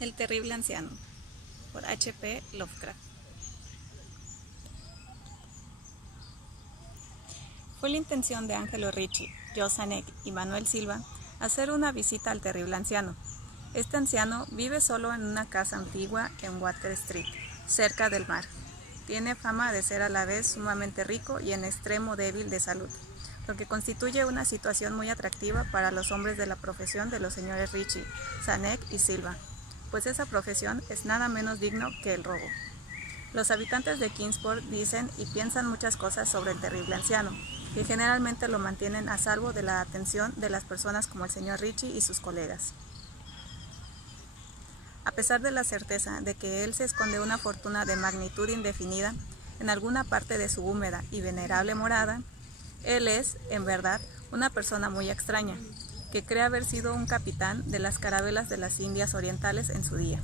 El terrible anciano, por H.P. Lovecraft. Fue la intención de Angelo Ricci, Joe Zanuck y Manuel Silva hacer una visita al terrible anciano. Este anciano vive solo en una casa antigua en Water Street, cerca del mar. Tiene fama de ser a la vez sumamente rico y en extremo débil de salud, lo que constituye una situación muy atractiva para los hombres de la profesión de los señores Ricci, Zanuck y Silva, pues esa profesión es nada menos digno que el robo. Los habitantes de Kingsport dicen y piensan muchas cosas sobre el terrible anciano, que generalmente lo mantienen a salvo de la atención de las personas como el señor Ricci y sus colegas. A pesar de la certeza de que él se esconde una fortuna de magnitud indefinida en alguna parte de su húmeda y venerable morada, él es, en verdad, una persona muy extraña, que cree haber sido un capitán de las carabelas de las Indias Orientales en su día.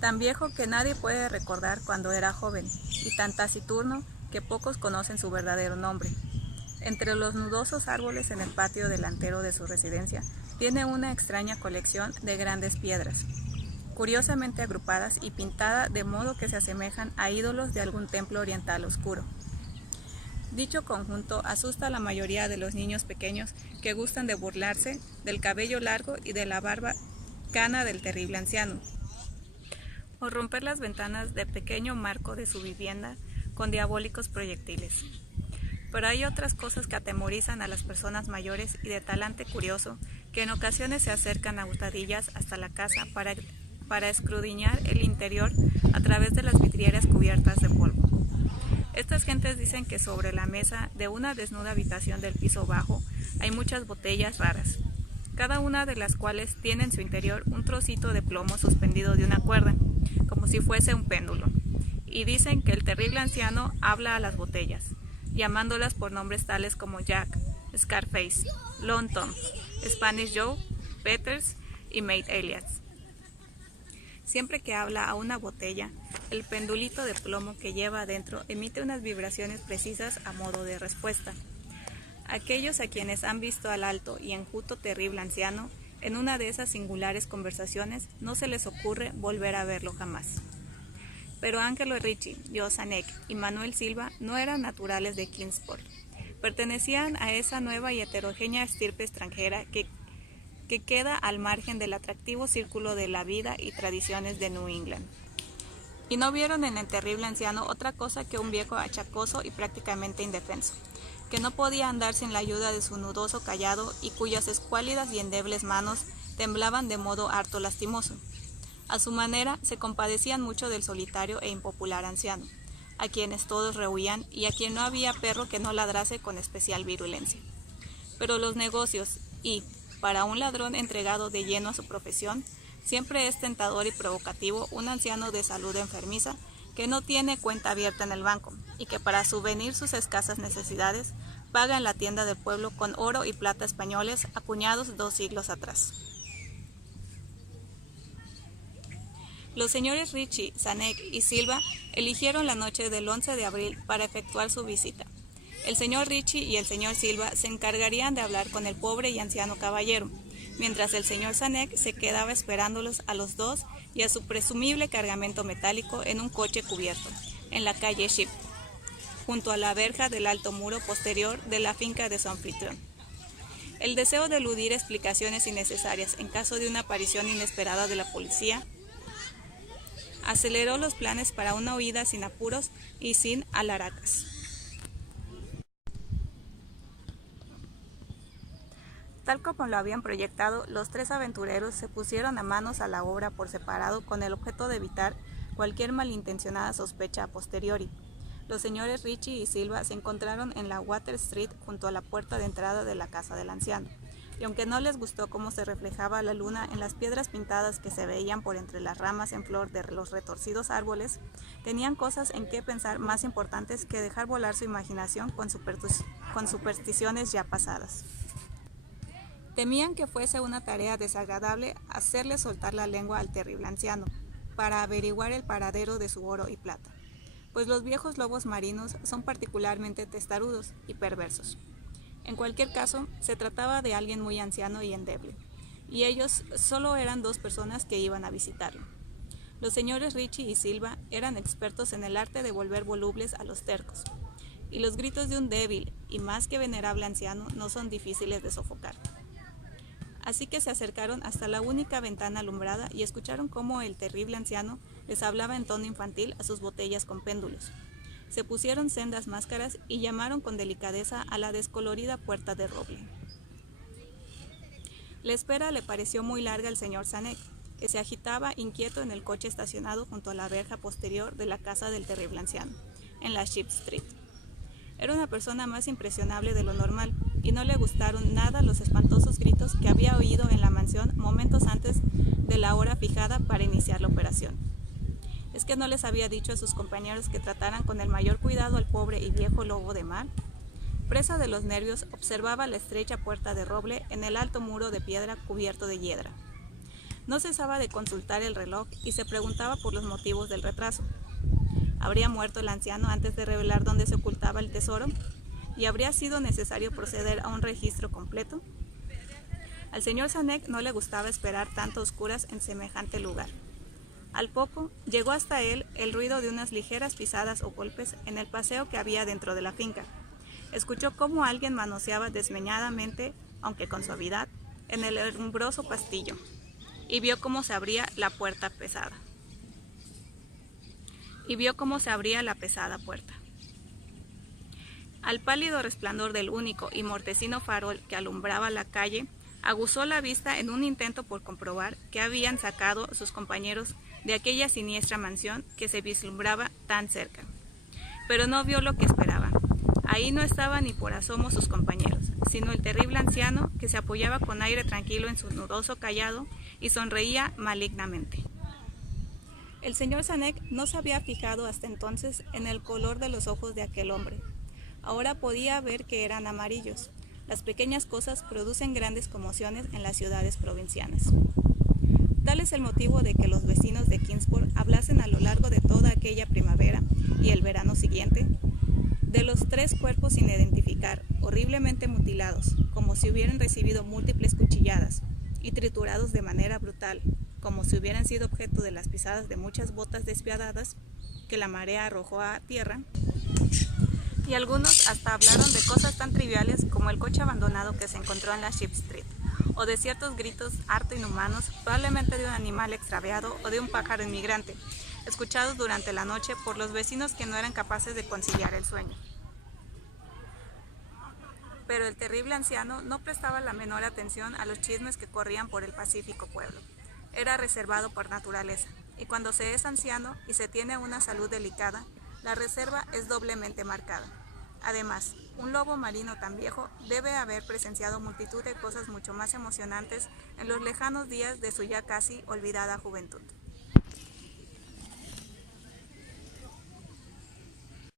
Tan viejo que nadie puede recordar cuando era joven, y tan taciturno que pocos conocen su verdadero nombre. Entre los nudosos árboles en el patio delantero de su residencia, tiene una extraña colección de grandes piedras, curiosamente agrupadas y pintadas de modo que se asemejan a ídolos de algún templo oriental oscuro. Dicho conjunto asusta a la mayoría de los niños pequeños que gustan de burlarse del cabello largo y de la barba cana del terrible anciano, o romper las ventanas del pequeño marco de su vivienda con diabólicos proyectiles. Pero hay otras cosas que atemorizan a las personas mayores y de talante curioso que en ocasiones se acercan a hurtadillas hasta la casa para escudriñar el interior a través de las vidrieras cubiertas de polvo. Estas gentes dicen que sobre la mesa de una desnuda habitación del piso bajo hay muchas botellas raras, cada una de las cuales tiene en su interior un trocito de plomo suspendido de una cuerda, como si fuese un péndulo, y dicen que el terrible anciano habla a las botellas, llamándolas por nombres tales como Jack, Scarface, Lone Tom, Spanish Joe, Peters y Mate Elias. Siempre que habla a una botella, el pendulito de plomo que lleva adentro emite unas vibraciones precisas a modo de respuesta. Aquellos a quienes han visto al alto y enjuto terrible anciano en una de esas singulares conversaciones no se les ocurre volver a verlo jamás. Pero Angelo Ricci, Joe Zanuck y Manuel Silva no eran naturales de Kingsport. Pertenecían a esa nueva y heterogénea estirpe extranjera que queda al margen del atractivo círculo de la vida y tradiciones de New England. Y no vieron en el terrible anciano otra cosa que un viejo achacoso y prácticamente indefenso, que no podía andar sin la ayuda de su nudoso cayado y cuyas escuálidas y endebles manos temblaban de modo harto lastimoso. A su manera, se compadecían mucho del solitario e impopular anciano, a quienes todos rehuían y a quien no había perro que no ladrase con especial virulencia. Pero los negocios y, para un ladrón entregado de lleno a su profesión, siempre es tentador y provocativo un anciano de salud enfermiza que no tiene cuenta abierta en el banco y que para subvenir sus escasas necesidades paga en la tienda del pueblo con oro y plata españoles acuñados 2 siglos atrás. Los señores Ricci, Zanuck y Silva eligieron la noche del 11 de abril para efectuar su visita. El señor Ricci y el señor Silva se encargarían de hablar con el pobre y anciano caballero, mientras el señor Zanuck se quedaba esperándolos a los dos y a su presumible cargamento metálico en un coche cubierto, en la calle Ship, junto a la verja del alto muro posterior de la finca de su anfitrión. El deseo de eludir explicaciones innecesarias en caso de una aparición inesperada de la policía aceleró los planes para una huida sin apuros y sin alaracas. Tal como lo habían proyectado, los tres aventureros se pusieron a manos a la obra por separado con el objeto de evitar cualquier malintencionada sospecha a posteriori. Los señores Ricci y Silva se encontraron en la Water Street junto a la puerta de entrada de la casa del anciano, y aunque no les gustó cómo se reflejaba la luna en las piedras pintadas que se veían por entre las ramas en flor de los retorcidos árboles, tenían cosas en que pensar más importantes que dejar volar su imaginación con supersticiones ya pasadas. Temían que fuese una tarea desagradable hacerle soltar la lengua al terrible anciano, para averiguar el paradero de su oro y plata, pues los viejos lobos marinos son particularmente testarudos y perversos. En cualquier caso, se trataba de alguien muy anciano y endeble, y ellos solo eran 2 personas que iban a visitarlo. Los señores Ricci y Silva eran expertos en el arte de volver volubles a los tercos, y los gritos de un débil y más que venerable anciano no son difíciles de sofocar. Así que se acercaron hasta la única ventana alumbrada y escucharon cómo el terrible anciano les hablaba en tono infantil a sus botellas con péndulos. Se pusieron sendas máscaras y llamaron con delicadeza a la descolorida puerta de roble. La espera le pareció muy larga al señor Sanek, que se agitaba inquieto en el coche estacionado junto a la verja posterior de la casa del terrible anciano, en la Ship Street. Era una persona más impresionable de lo normal, y no le gustaron nada los espantosos gritos que había oído en la mansión momentos antes de la hora fijada para iniciar la operación. ¿Es que no les había dicho a sus compañeros que trataran con el mayor cuidado al pobre y viejo lobo de mar? Presa de los nervios, observaba la estrecha puerta de roble en el alto muro de piedra cubierto de hiedra. No cesaba de consultar el reloj y se preguntaba por los motivos del retraso. ¿Habría muerto el anciano antes de revelar dónde se ocultaba el tesoro? ¿Y habría sido necesario proceder a un registro completo? Al señor Sanek no le gustaba esperar tanto a oscuras en semejante lugar. Al poco, llegó hasta él el ruido de unas ligeras pisadas o golpes en el paseo que había dentro de la finca. Escuchó cómo alguien manoseaba desmeñadamente, aunque con suavidad, en el herrumbroso pastillo, y vio cómo se abría la pesada puerta. Al pálido resplandor del único y mortecino farol que alumbraba la calle, aguzó la vista en un intento por comprobar qué habían sacado sus compañeros de aquella siniestra mansión que se vislumbraba tan cerca. Pero no vio lo que esperaba. Ahí no estaban ni por asomo sus compañeros, sino el terrible anciano que se apoyaba con aire tranquilo en su nudoso cayado y sonreía malignamente. El señor Sanek no se había fijado hasta entonces en el color de los ojos de aquel hombre. Ahora podía ver que eran amarillos. Las pequeñas cosas producen grandes conmociones en las ciudades provincianas. Tal es el motivo de que los vecinos de Kingsport hablasen a lo largo de toda aquella primavera y el verano siguiente de los 3 cuerpos sin identificar, horriblemente mutilados, como si hubieran recibido múltiples cuchilladas, y triturados de manera brutal, como si hubieran sido objeto de las pisadas de muchas botas despiadadas que la marea arrojó a tierra, y algunos hasta hablaron de cosas tan triviales como el coche abandonado que se encontró en la Ship Street, o de ciertos gritos harto inhumanos, probablemente de un animal extraviado o de un pájaro inmigrante, escuchados durante la noche por los vecinos que no eran capaces de conciliar el sueño. Pero el terrible anciano no prestaba la menor atención a los chismes que corrían por el pacífico pueblo. Era reservado por naturaleza, y cuando se es anciano y se tiene una salud delicada, la reserva es doblemente marcada. Además, un lobo marino tan viejo debe haber presenciado multitud de cosas mucho más emocionantes en los lejanos días de su ya casi olvidada juventud.